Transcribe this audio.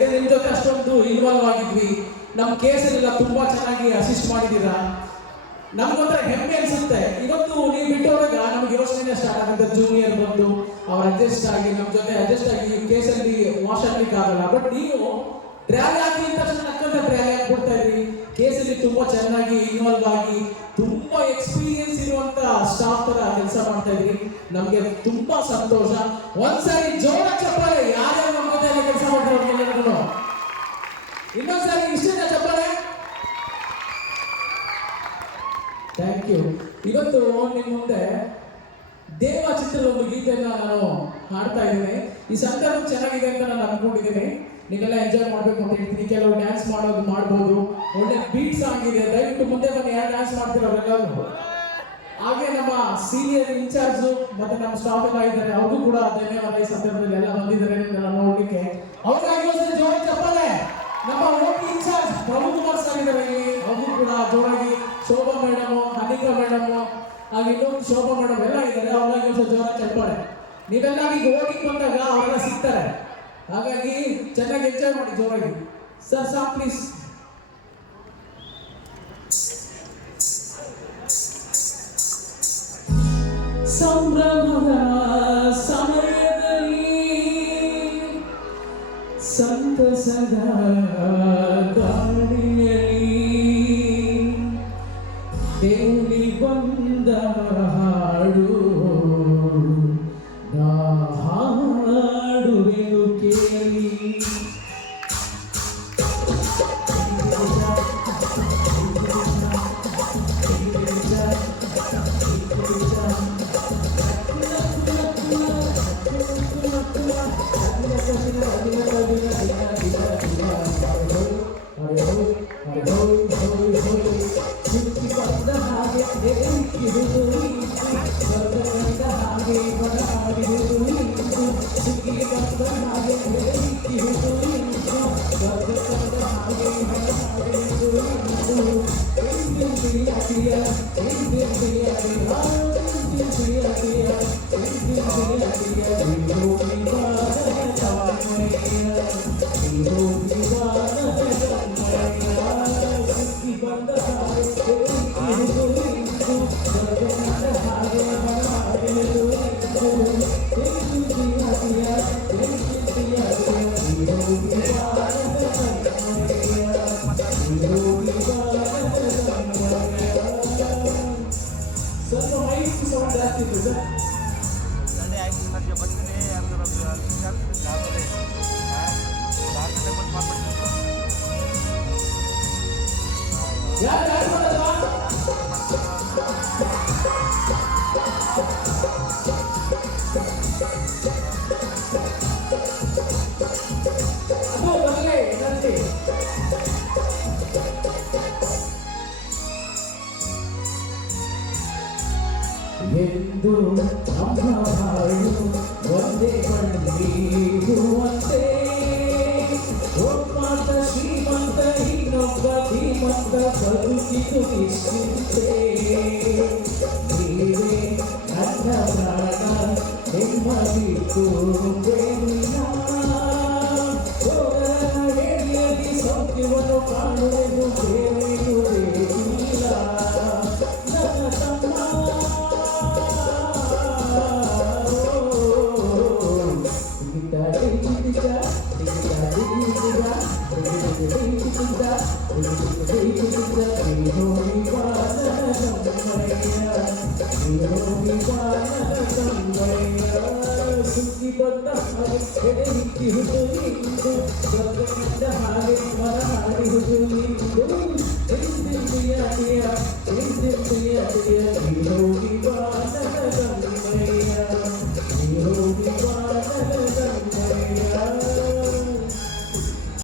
ನಿಮ್ ಜೊತೆ ಅಷ್ಟೊಂದು ಇನ್ವಾಲ್ವ್ ಆಗಿದ್ವಿ. ನಮ್ಮ ಕೇಸಲ್ಲೆಲ್ಲ ತುಂಬಾ ಚೆನ್ನಾಗಿ ಅಸಿಸ್ಟ್ ಮಾಡಿದ್ದೀರಾ. ನಮ್ಗೊಂಥರ ಹೆಮ್ಮೆ ಅನ್ಸುತ್ತೆ. ಇವತ್ತು ನೀವು ಬಿಟ್ಟೋದಾಗ ನಮ್ಗೆ ಯೋಚನೆ ಸ್ಟಾರ್ಟ್ ಆಗುತ್ತೆ. ಜೂನಿಯರ್ ಬಂದು ಅವ್ರು ಅಡ್ಜಸ್ಟ್ ಆಗಿ ನಮ್ಮ ಜೊತೆ ಅಡ್ಜಸ್ಟ್ ಆಗಿ ಕೇಸಲ್ಲಿ ವಾಶ್ ಆಗ್ಲಿಕ್ಕೆ ಆಗಲ್ಲ. ಬಟ್ ನೀವು ರ್ಯಾಲಿ ಹಾಕಿ ಅಂತ ನಕ್ಕಂತ ರ್ಯಾಲಿ ಹಾಕ್ಬಿಡ್ತಾ ಇದ್ರಿ. ಕೇಸಲ್ಲಿ ತುಂಬಾ ಚೆನ್ನಾಗಿ ಇನ್ವಾಲ್ವ್ ಆಗಿ ತುಂಬಾ ಎಕ್ಸ್ಪೀರಿಯನ್ಸ್ ಇರುವಂತ ಸ್ಟಾಫ್ ತರ ಕೆಲಸ ಮಾಡ್ತಾ ಇದ್ರಿ. ನಮ್ಗೆ ತುಂಬಾ ಸಂತೋಷ. ಒಂದ್ಸಾರಿ ಜೋರ ಚಪ್ಪಾಳೆ ಯಾರ್ಯಾರು ನಮ್ಮ ಜೊತೆ ಕೆಲಸ ಮಾಡ್ತಾರೆ. ಇನ್ನೊಂದ್ಸಾರಿ ಇಷ್ಟೇನ ಚಪ್ಪಾಳೆ. Thank you. ಇವತ್ತು ನಿಮ್ಮ ಮುಂದೆ ದೇವ ಚಿತ್ರದ ಒಂದು ಗೀತೆಯನ್ನ ನಾನು ಹಾಡ್ತಾ ಇದ್ದೀನಿ. ಈ ಸಂದರ್ಭ ಚೆನ್ನಾಗಿದೆ ಅಂತ ನಾನು ಅನ್ಕೊಂಡಿದ್ದೀನಿ. ನೀವೆಲ್ಲ ಎಂಜಾಯ್ ಮಾಡಬೇಕು ಅಂತ ಹೇಳ್ತೀನಿ. ಕೆಲವರು ಡ್ಯಾನ್ಸ್ ಮಾಡ್ಬೋದು. ಒಳ್ಳೆ ಬೀಟ್ ಸಾಂಗ್ ಇದೆ. ದಯವಿಟ್ಟು ಮುಂದೆ ಬಂದು ಯಾರು ಡ್ಯಾನ್ಸ್ ಮಾಡ್ತಿರೋರೆಲ್ಲರೂ. ಹಾಗೆ ನಮ್ಮ ಸೀನಿಯರ್ ಇನ್ಚಾರ್ಜ್ ಮತ್ತೆ ನಮ್ಮ ಸ್ಟಾಫ್ ಎಲ್ಲ ಇದ್ದಾರೆ. ಅವ್ರಿಗೂ ಕೂಡ ಧನ್ಯವಾದ. ಈ ಸಂದರ್ಭದಲ್ಲಿ ಎಲ್ಲ ಬಂದಿದ್ದಾರೆ ನೋಡ್ಲಿಕ್ಕೆ. ಅವ್ರಿಗಾಗಿ ಜೋರ ಚಪ್ಪಾಳೆ. ನಮ್ಮ ಓಪಿ ಇನ್ಚಾರ್ಜ್ ಪ್ರಭುಕುಮಾರ್ ಸರ್ ಇದ್ದಾರೆ ಇಲ್ಲಿ. ಅವ್ರಿಗೂ ಕೂಡ ಜೋರಾಗಿ ಶೋಭಾ ಮೇಡಮ್, ಅನಿಕಾ ಮೇಡಮ್, ಹಾಗೆ ಇನ್ನೊಂದು ಶೋಭಾ ಮೇಡಮ್ ಎಲ್ಲ ಇದ್ದಾರೆ. ಅವ್ರಿಗೆ ಜೋರ ಚಪ್ಪಾಳೆ. ನೀವೆಲ್ಲ ಈಗ ಓಟಿಗೆ ಬಂದಾಗ ಅವರೆಲ್ಲ ಸಿಗ್ತಾರೆ. ಹಾಗಾಗಿ ಚೆನ್ನಾಗಿ ಎಂಜಾಯ್ ಮಾಡಿ ಜೋರಾಗಿ. Sir song please. ಸಂಭ್ರಮದ ಸಮಯದಲ್ಲಿ ಸಂತಸದ ಗಾಳಿಯಲ್ಲಿ ದೇವಿ ಬಂದ ಹಾಡು ನಾ ಹಾಡುವೆನು ಕೇಳಿ. ಎಂದು ನಮ್ಮ ಹಾಡು ಒಂದೇ ಬಂದಿರುವಂತೆ ಒಬ್ಬ ಶ್ರೀಮಂತ ಇನ್ನೊಬ್ಬ ಧೀಮಂತ ಬದುಕಿತು ನಿಶ್ಚಿಂತೆ. ನೀವೇ ನನ್ನ ಪ್ರಾಣ ನೆಮ್ಮದಿತ್ತು ಪ್ರೇಮಿನ ಹೇಳಿಯಲ್ಲಿ ಸೌಖ್ಯವನ್ನು ಕಾಣುವೆನು ಬೇರೇನು ಬೇಕಿಲ್ಲ. ನನ್ನ ತಮ್ಮ ಸುಖಿ ಬಂದ ಹಾಗೆ ಹಿಡಿಯುವುದು ಇಂದು ಸ್ವರ್ಗದ ಹಾಗೆ ಮರ ಹಾಡಿಹುದು ಇಂದು